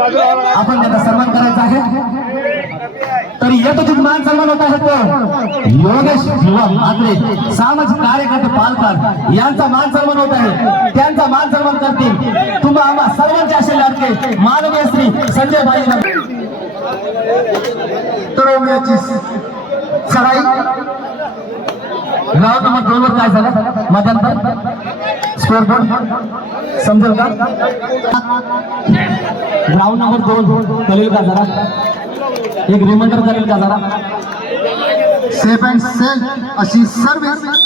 आपण त्याचा सन्मान करायचा आहे. तर येतो मान सन्मान होत आहे तर योगेश युवा आत्रे सामाजिक कार्यकर्ते पालकर यांचा मान सन्मान होत आहे. त्यांचा मान सन्मान करतील. तुम्हा आम्हा सर्वांचे असे लाडके मानवीय श्री संजय भाई तरवण्याची सराई गाव नंबर दोन वर काय झालं? मध्यांतर? स्कोअर बोर्ड समजेल का? ग्राउंड नंबर दोन. करेल का जरा? एक रिमाइंडर करेल का जरा? सेफ अँड सेल अशी सर्व्हिस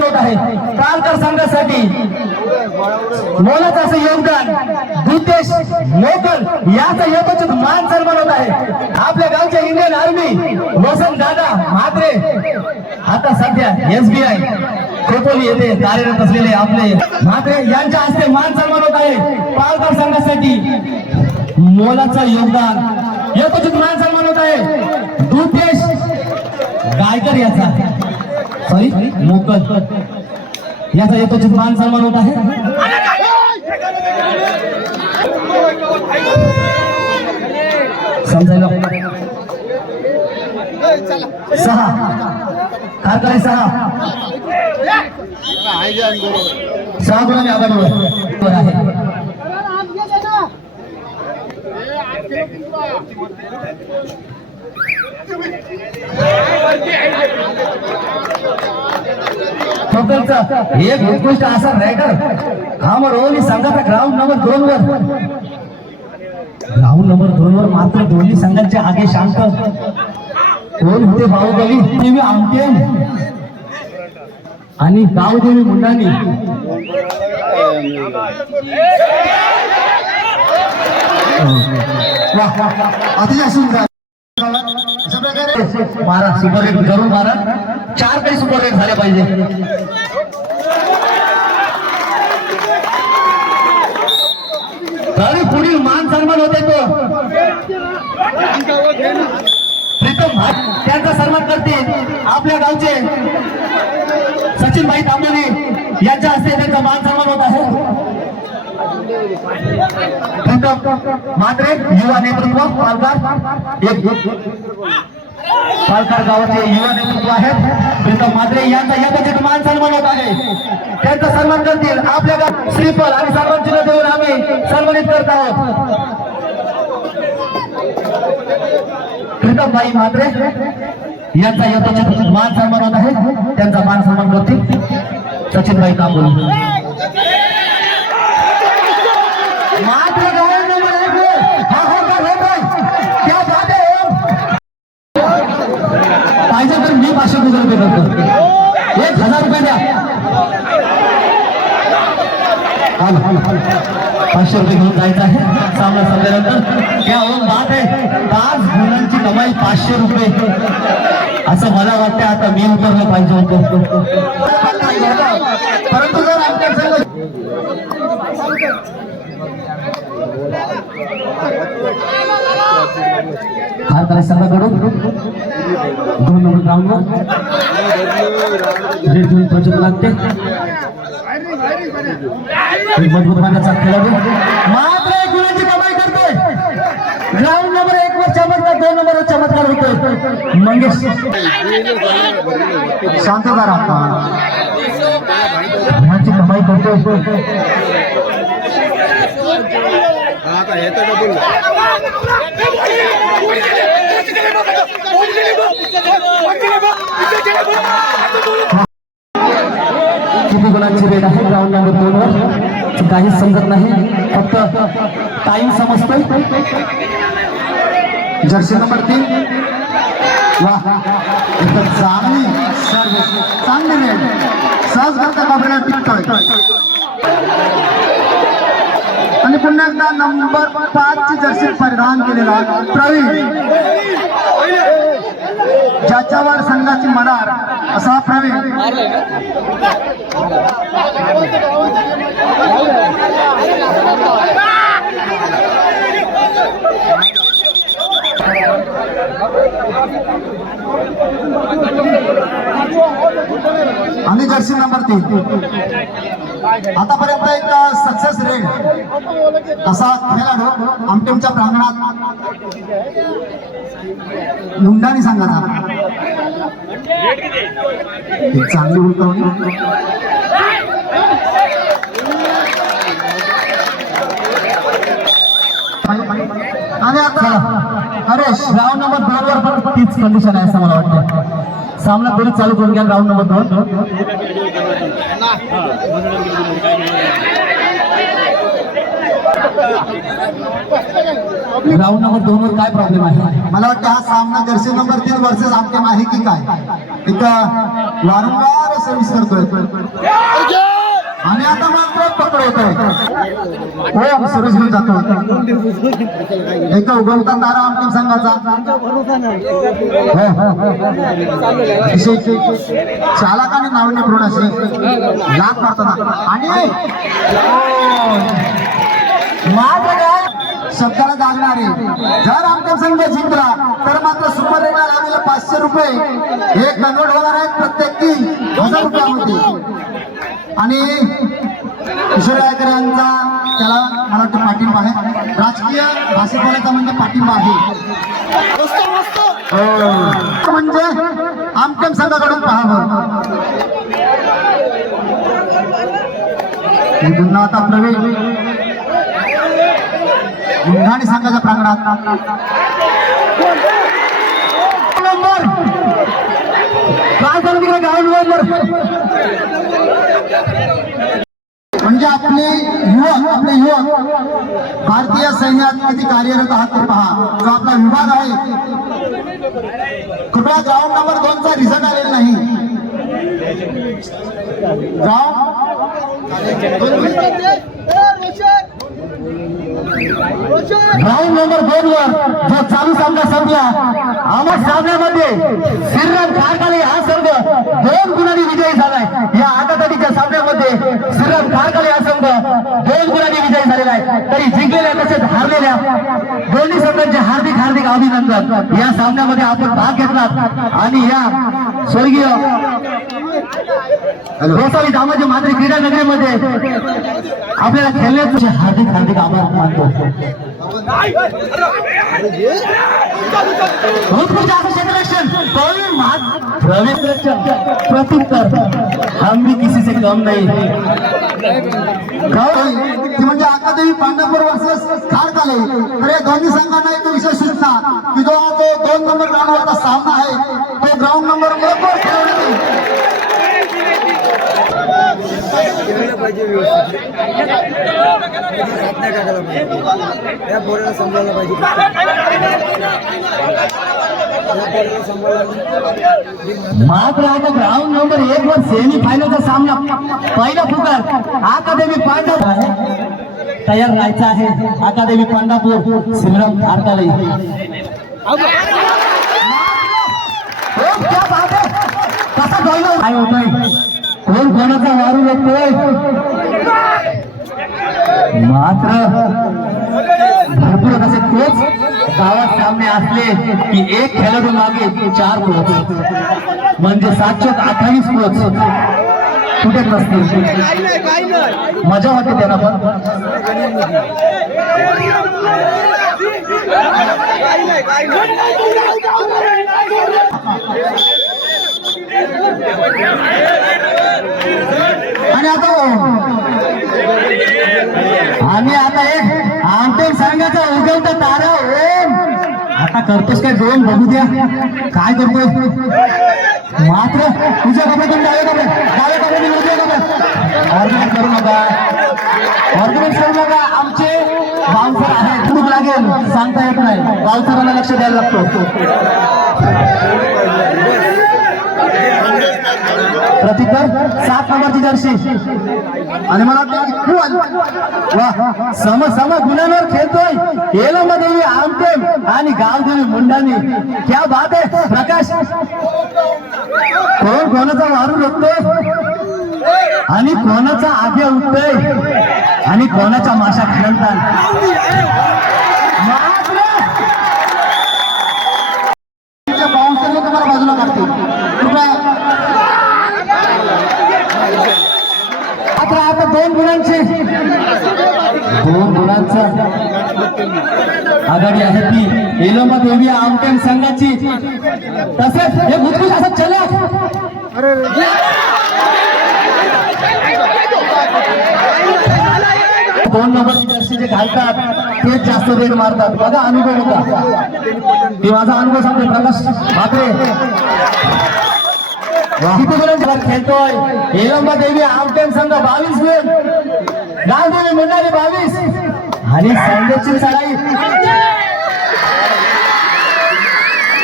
होत आहे. कालकर संघासाठी मोलाचं असं योगदान दुतेश मोकल याचा यथोचित मान सन्मान होत आहे. आपल्या गावच्या इंडियन आर्मी वसंत दादा म्हात्रे. आता सध्या एसबीआय खोपोली येथे कार्यरत असलेले आपले म्हात्रे यांच्या हस्ते मान सन्मान होत आहे. पालकर संघासाठी मोलाचं योगदान यथोचित मान सन्मान सॉरी मोकल याचा यथोचित मान सन्मान होत आहे. समजायला सहा. कारखाने सहा. सहा गुणाने आघाडीवर वर आहे. एक उत्कृष्ट असा रायडर हा मग रोहनी संघाचा ग्राउंड नंबर दोन वर. ग्राउंड नंबर दोन वर मात्र दोन्ही संघांचे आगे शांत. कोण होते बाहुबली? देवी आमटे आणि गावदेवी मुंडाणी वाह अतिशय सुंदर. मारा सुपर रेट जरूर मारा चार काही सुपर रेट झाले पाहिजे. तरी पुढील मान सन्मान होते तो. प्रीतम त्यांचा सन्मान करते आपल्या गावचे सचिन भाई तांबाने यांच्या हस्ते त्यांचा मान सन्मान होत आहे. प्रीतम मात्रे युवा नेतृत्व पालघर एक पालघर गावाचे युवा नेतृत्व आहेत. प्रीतम मात्रे यांचा यथोचित मान सन्मान होत आहे. त्यांचा सन्मान करतील आपल्या गाव श्रीफल आणि सर्वांची देऊन आम्ही सन्मानित करत आहोत. प्रीतम भाई म्हात्रे यांचा यथोचित मान सन्मान होत आहे. त्यांचा मान सन्मान करतील सचिन भाई कांबोली पाचशे रुपये घेऊन जायचं आहे. सामना संपल्यानंतर क्या ओम बात आहे. पाच गुणांची कमाई पाचशे रुपये. असं मला वाटतं आता मी उतरलं पाहिजे होतं. परंतु जर आमच्या संघ हार संघाकडून दोन नंबर ग्राउंडवर रेड घेऊन लागते. मजबूत मानाचा खेळाडू. मात्र एक गुणांची कमाई करते ग्राउंड नंबर एक वर चमत्कार दोन नंबर वर चमत्कार होतोय मंगेश. शांतता राखा गुणांची कमाई करतोय. आता हे तर डबल किती गुणांची रेड आहे? ग्राउंड नंबर दोन वर. काहीच समजत नाही. फक्त टाइम समजतोय. जर्सी नंबर तीन. वा. चांगली सर्व्हिस चांगली रेड सहज करता बाबऱ्या टिकतोय. आणि पुन्हा एकदा नंबर पाच ची जर्सी परिधान केलेला प्रवीण. ज्याच्यावर संघाची मनार असा प्रवीण. आणि जर्सी नंबर तीन. आतापर्यंत एक सक्सेस रेट असा खेळाडू आमटेमच्या प्रांगणात मुंडाणी सांगा ना. चांगली उलटवणी आणि आता अरे राऊंड नंबर दोन वर पण तीच कंडिशन आहे असं मला वाटतं सामना तरी चालू करून घ्या राऊंड नंबर दोन. राऊंड नंबर दोन वर काय प्रॉब्लेम आहे? मला वाटतं हा सामना जर्सी नंबर तीन वर्सेस आमटेम आहे की काय? इथं वारंवार सर्व्हिस करतोय आणि आता मात्र पकडवतोय हो सर्व्हिस घेऊन जातो. एक उगवता तारा आमटेम संघाचा. चालकाने नावने पूर्ण लाभ करताना आणि मात्र काय? शब्दाला जागणारे जर आमचा संघ जिंकला तर मात्र सुपर रेटला लावलेले पाचशे रुपये. हे कन्वर्ट होणार आहेत प्रत्येकी हजार रुपयामध्ये. आणि किशोर गायकर यांचा त्याला मला वाटतं पाठिंबा आहे. राजकीय भाषेत बोलायचा म्हणजे पाठिंबा आहे. हो. म्हणजे आमच्या संघाकडून पाहावं. पुन्हा आता प्रवीण. मुंढाणी संघाच्या प्रांगणात नंबर काय झालं तिकडे नंबर म्हणजे आपले युवक आपले युवक भारतीय सैन्यात किती कार्यरत आहात ते पहा जो आपला विभाग आहे कृपया ग्राउंड नंबर दोनचा रिझल्ट आलेला नाही राऊंड नंबर दोन वर जो चालू सामना संपला आम्हा सामन्यामध्ये श्रीराम कारखाने हा संघ दोन गुणांनी विजयी झालाय. या आटातटीच्या सामन्यामध्ये श्रीराम कारखाने हा संघ दोन गुणांनी विजयी झालेला आहे. तरी जिंकलेल्या तसेच हारलेल्या दोन्ही संघांचे हार्दिक हार्दिक अभिनंदन. या सामन्यामध्ये आपण भाग घेतलात. आणि या स्वर्गीय गोसावी दामाजी मात्रे क्रीडा नगरीमध्ये आपल्याला खेळण्याचे हार्दिक हार्दिक आभार मानतो. उत्कृष्ट असं क्षेत्ररक्षण प्रवीण महा- प्रवीण प्रत्युत्तर हम भी किसी से कम नहीं. ती म्हणजे अकादमी पांढरपूर वर्सेस खार खारकाले. तर या दोन्ही संघांना एक विशेष सूचना की जो तो दोन नंबर ग्राउंडवरचा सामना आहे तो ग्राउंड नंबर बरोबर खेळवण्यात येईल. केलं पाहिजे व्यवस्थित हात नाही टाकायला पाहिजे या पोराला सांभाळलं पाहिजे मात्र आता ग्राउंड नंबर एक वर सेमी फायनलचा सामना पहिला पुकार अकादमी पांढर तयार राहायचा आहे अकादमी पांडापूर सिमरम कारकाले क्या कसा जोडला काय होतोय कोण कोणाचा वारू लागतोय मात्र भरपूर असे कोच गावात सामने असले की एक खेळाडू मागे चार कोच. म्हणजे सातशे अठ्ठावीस कोच कुठे नसतील. मजा वाटते त्यांना पण. आणि आता आम्ही आता एक आमटेम सांगायचा उगवता तारा ओम. आता करतोस काय दोन बघू द्या. काय करतोय? मात्र तुझ्या कपड्यातून डावे कपडे डावे कपडे उजव्या कपडे. ऑर्गनाईज करू नका. ऑर्गनाईज करू नका. आमचे बाउन्सर आहेत. खूप लागेल. सांगता येत नाही. बाउन्सरांना लक्ष द्यायला लागतो. प्रतिकर सात नंबरची जर्सी. आणि मला वा सम सम गुन्ह्यावर खेळतोय. येलंब देवी आमटेम आणि गावदेवी मुंडानी. क्या बात आहे प्रकाश. कोण कोणाचा मारू लागतोय आणि कोणाचा आगे उठतोय? आणि कोणाच्या माशा खेळतात मात्र बाउन्सरला तुम्हाला बाजूला काढतो कृपया मात्र आता दोन गुणांची दोन गुणांचा आघाडी आहे ती. देवी आमटेन संघाची. तसेच हे मुद्रित असं चला दोन नंबर जे घालतात तेच जास्त रेट मारतात. माझा अनुभव होता. मी माझा अनुभव सांगतो प्रकाश ठाकरे खेळतोय. एलंबा देवी आमटेन संघ बावीस गुण गावदेवी मिळणारे बावीस. आणि संघाची चढाई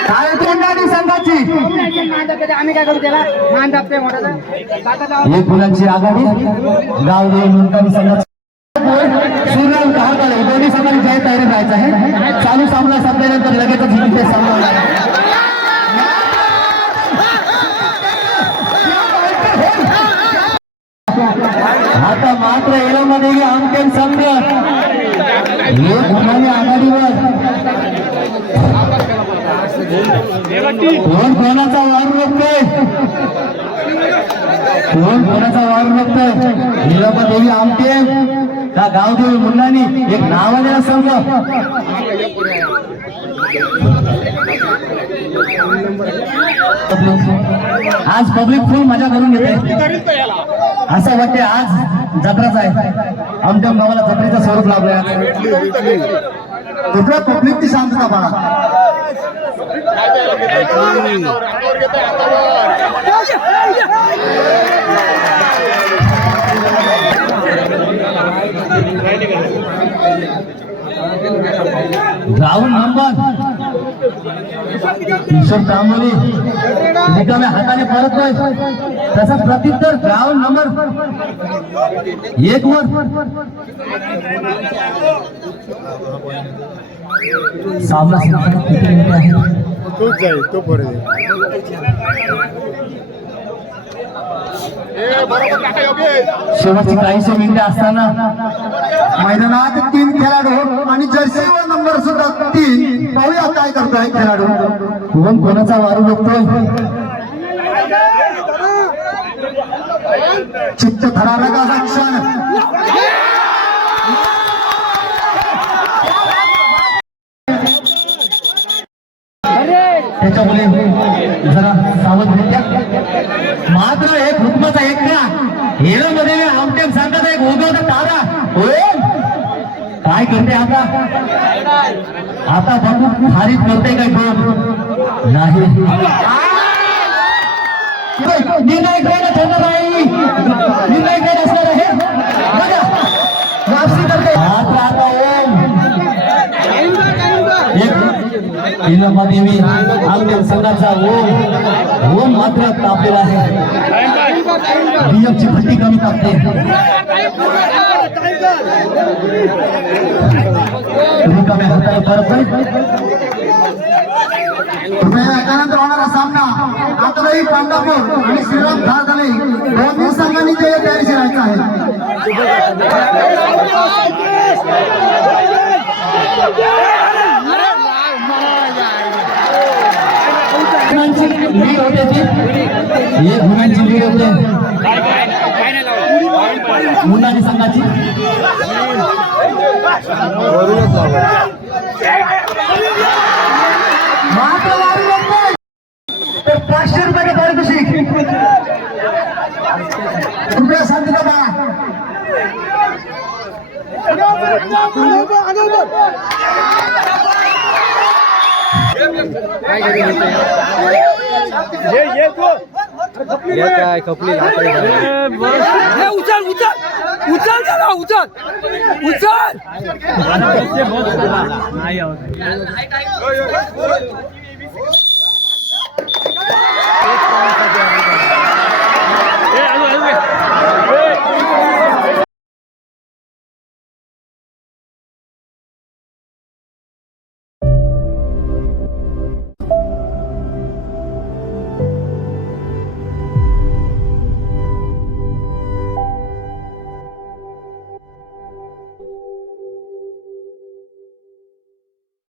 काय तोंडाली संघाची आम्ही काय करू त्याला? मान दाबते मोठा एक गुणांची आघाडी गावदेवी मंडारी संघाची सूर्य दहा दोन्ही संघाने जय तयारी राहायचं आहे. चालू सामना संपल्यानंतर लगेचच जिंकते सामना आता मात्र एलोमध्ये अंकेन संघ एक गुणाने कोण कोणाचा वार बघतोय कोण कोणाचा वार बघतोय निलंबा देवी आमटे त्या गावदेवी मुलांनी एक नावाने संघ आज पब्लिक फुल मजा करून घेते. असं वाटते आज जत्राच आहे. आमच्या गावाला जत्रेचं स्वरूप लाभलंय कुठल्या पब्लिकची शांतता बाळा? राहुल नंबर. किशोर तांबोली. हाताने परत नाही. तसा प्रत्युत्तर ग्राउंड नंबर एक वर. सामना संपण्यात किती मिनिटे आहेत? तोच जाईल तो शेवटची काहीशे मिनिटे असताना मैदानात तीन खेळाडू आणि जर्सी व नंबर सुद्धा तीन. पाहूया काय करतोय खेळाडू. कोण कोणाचा वारू बघतोय? चित्त थरारक असा क्षण त्याच्यामुळे जरा सावध होत्या मात्र एक हुकमाचा एक का हेरोमध्ये आमटेम सांगत एक उगवता तारा होय काय करते आता आता बघू हारीत करते काय नाही निर्णय घ्यायला ठरणार आहे. निर्णय घ्यायला असणार आहे. वापसी करते मात्र देवी आमच्या संघाचा ओम ओम मात्र तापलेला आहे. डीएमची भट्टी कमी तापते. रिकाम्या हाताने परत त्यानंतर होणारा सामना आताही पांढरपूर आणि श्रीराम धारधाने दोन्ही संघांनी ते तयारी राहायचं आहे. एक गुणांची लीड होते. मुलांनी संघाची. तर पाचशे रुपयाचे पारितोषिक कृपया शांतता बाळा काय खपली उचल उचल उचल त्याला उचल उचल